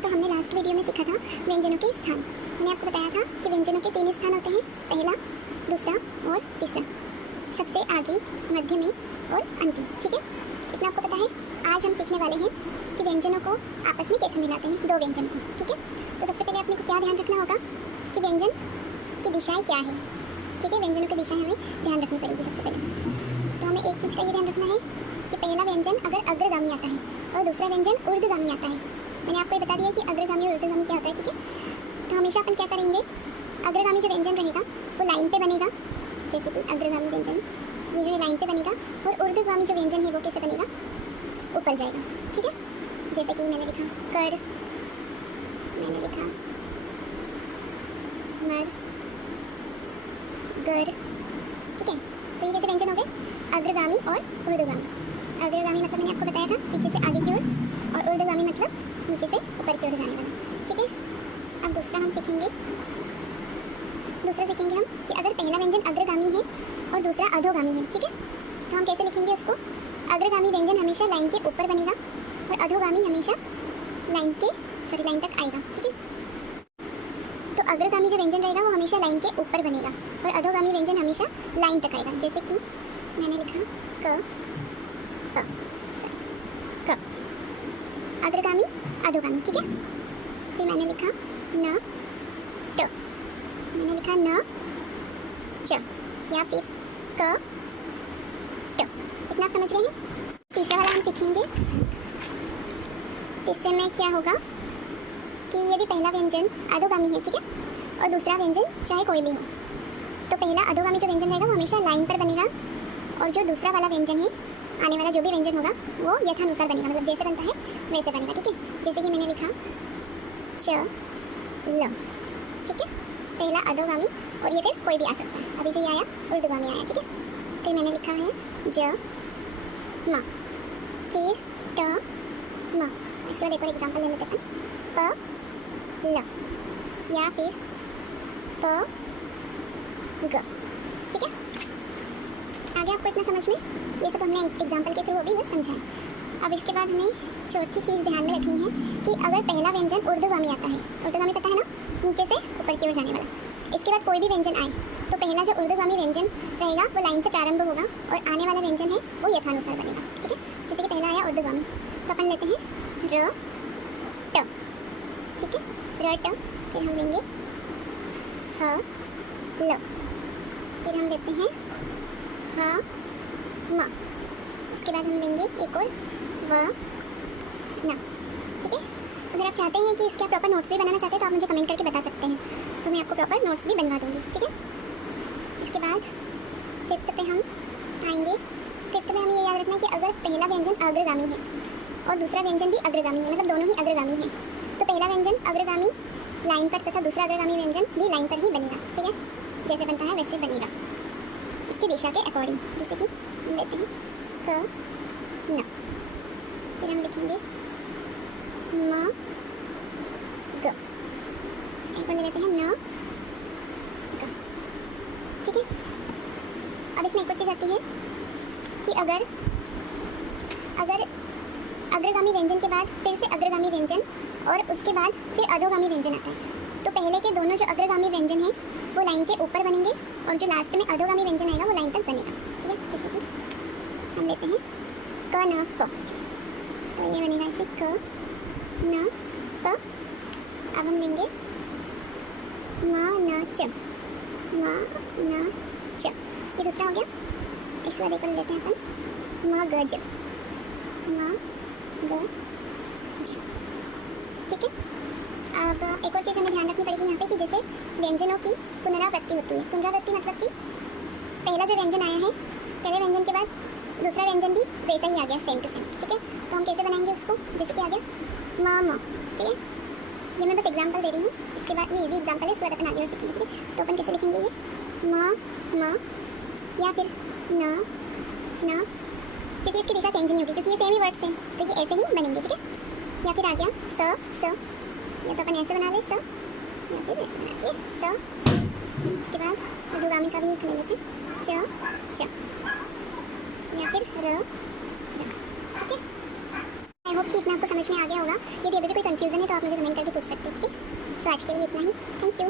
तो हमने last video में सीखा था व्यंजनों के स्थान। मैंने आपको बताया था कि व्यंजनों के 3 स्थान होते हैं, पहला, दूसरा और तीसरा, सबसे आगे, मध्य में और अंतिम। ठीक है, इतना आपको पता है। आज हम सीखने वाले हैं कि व्यंजनों को आपस में कैसे मिलाते हैं, दो व्यंजन को। ठीक है, तो सबसे पहले अपने को क्या ध्यान रखना होगा कि व्यंजन की दिशाएँ क्या है। ठीक है, व्यंजनों की दिशाएँ हमें ध्यान रखनी पड़ेगी। सबसे पहले तो हमें एक चीज़ का ये ध्यान रखना है कि पहला व्यंजन अगर अग्रगामी आता है और दूसरा व्यंजन ऊर्ध्वगामी आता है। मैंने आपको ये बता दिया कि अग्रगामी और ऊर्ध्वगामी क्या होता है। ठीक है, तो हमेशा अपन क्या करेंगे, अग्रगामी जो व्यंजन रहेगा वो लाइन पे बनेगा, जैसे कि अग्रगामी व्यंजन ये जो लाइन पे बनेगा, और ऊर्ध्वगामी जो व्यंजन है वो कैसे बनेगा, ऊपर जाएगा। ठीक है, जैसे कि मैंने लिखा कर, मैंने लिखा मर, गर। ठीक है, तो ये कैसे व्यंजन हो गए, अग्रगामी और ऊर्ध्वगामी। अग्रगामी मतलब मैंने आपको बताया था पीछे से आगे की ओर, और ऊर्ध्वगामी मतलब नीचे से ऊपर की ओर जाने वाला। ठीक है, अब दूसरा हम सीखेंगे हम कि अगर पहला व्यंजन अग्रगामी है और दूसरा अधोगामी है। ठीक है, तो हम कैसे लिखेंगे उसको। अग्रगामी व्यंजन हमेशा लाइन के ऊपर बनेगा और अधोगामी हमेशा लाइन तक आएगा। ठीक है, तो अग्रगामी जो व्यंजन रहेगा वो हमेशा लाइन के ऊपर बनेगा और अधोगामी व्यंजन हमेशा लाइन तक आएगा। जैसे कि मैंने लिखा क, अग्रगामी अधोगामी। ठीक है, फिर मैंने लिखा न ट, मैंने लिखा न च, या फिर क ट। इतना आप समझ गए हैं। तीसरा वाला हम सीखेंगे। तीसरे में क्या होगा कि यदि पहला व्यंजन अधोगामी है, ठीक है, और दूसरा व्यंजन चाहे कोई भी हो, तो पहला अधोगामी जो व्यंजन रहेगा वो हमेशा लाइन पर बनेगा, और जो दूसरा वाला व्यंजन है, आने वाला जो भी व्यंजन होगा वो यथानुसार बनेगा, मतलब जैसे बनता है वैसे बनेगा। ठीक है, जैसे कि मैंने लिखा च ल। ठीक है, पहला अधोगामी, और ये फिर कोई भी आ सकता है। अभी जो ये आया ऊर्ध्वगामी आया। ठीक है, फिर मैंने लिखा है ज म, फिर ट म। इसके बाद एक और एग्जाम्पल ले लेते हैं, प ल, या फिर प ग। ठीक है, आगे आपको इतना समझ में, ये सब हमने एग्जाम्पल के थ्रू अभी बस समझा है। अब इसके बाद हमें चौथी चीज़ ध्यान में रखनी है कि अगर पहला व्यंजन ऊर्ध्वगामी आता है, ऊर्ध्वगामी पता है ना, नीचे से ऊपर की ओर जाने वाला, इसके बाद कोई भी व्यंजन आए तो पहला जो ऊर्ध्वगामी व्यंजन रहेगा वो लाइन से प्रारंभ होगा और आने वाला व्यंजन है वो यथानुसार बनेगा। ठीक है, जैसे कि पहला आया ऊर्ध्वगामी, तो अपन लेते हैं र ट। ठीक है, र ट, फिर हम लेंगे ह ल, फिर हम लेते हैं ह म, उसके बाद हम लेंगे एक और व न। ठीक है, अगर आप चाहते हैं कि इसके प्रॉपर नोट्स भी बनाना चाहते हैं तो आप मुझे कमेंट करके बता सकते हैं, तो मैं आपको प्रॉपर नोट्स भी बनवा दूँगी। ठीक है, इसके बाद फिफ्थ पे हम आएंगे। फिफ्थ में हमें ये याद रखना है कि अगर पहला व्यंजन अग्रगामी है और दूसरा व्यंजन भी अग्रगामी है, मतलब दोनों ही अग्रगामी है, तो पहला व्यंजन अग्रगामी लाइन पर तथा दूसरा अग्रगामी व्यंजन भी लाइन पर ही बनेगा। ठीक है, जैसे बनता है वैसे बनेगा, उसकी दिशा के अकॉर्डिंग। जैसे कि हम लेते हैं क न, फिर हम लिखेंगे म ग, एक और ले लेते हैं न ग। ठीक है, अब इसमें एक और चीज़ आती है कि अगर अग्रगामी व्यंजन के बाद फिर से अग्रगामी व्यंजन और उसके बाद फिर अधोगामी व्यंजन आता है, तो पहले के दोनों जो अग्रगामी व्यंजन हैं वो लाइन के ऊपर बनेंगे और जो लास्ट में अधोगामी व्यंजन आएगा वो लाइन तक बनेगा। ठीक है, जैसे कि हम लेते हैं क न प, तो ये बनेगा ऐसे क न प। अब हम लेंगे म न च, म न च, ये दूसरा हो गया। इस वाले को ले लेते हैं अपन म ग ज, म ग ज। ठीक है, अब एक और चीज़ हमें ध्यान रखनी पड़ेगी यहाँ पे कि जैसे व्यंजनों की पुनरावृत्ति होती है। पुनरावृत्ति मतलब कि पहला जो व्यंजन आया है, पहले व्यंजन के बाद दूसरा व्यंजन भी वैसा ही आ गया, सेम टू सेम। ठीक है, तो हम कैसे बनाएंगे उसको, जैसे कि आ गया म। ठीक है, ये मैं बस एग्जांपल दे रही हूँ, इसके बाद ये इजी एग्जांपल है, इसके बाद अपन आगे और सीखेंगे। ठीक है, तो अपन कैसे लिखेंगे ये म, या फिर न, क्योंकि इसकी दिशा चेंज नहीं होगी क्योंकि ये सेम ही वर्ड्स हैं, तो ये ऐसे ही बनेंगे। ठीक है, या फिर आ गया स, या तो अपन ऐसे बना ले स, या फिर ऐसे बना दिए स। इसके बाद अधोगामी का भी एक ले लेते हैं च, या फिर र। ठीक है, आई होप कि इतना आपको समझ में आ गया होगा। यदि अभी भी कोई कन्फ्यूज़न है तो आप मुझे कमेंट करके पूछ सकते हैं, ठीक है। सो आज के लिए इतना ही। Thank you.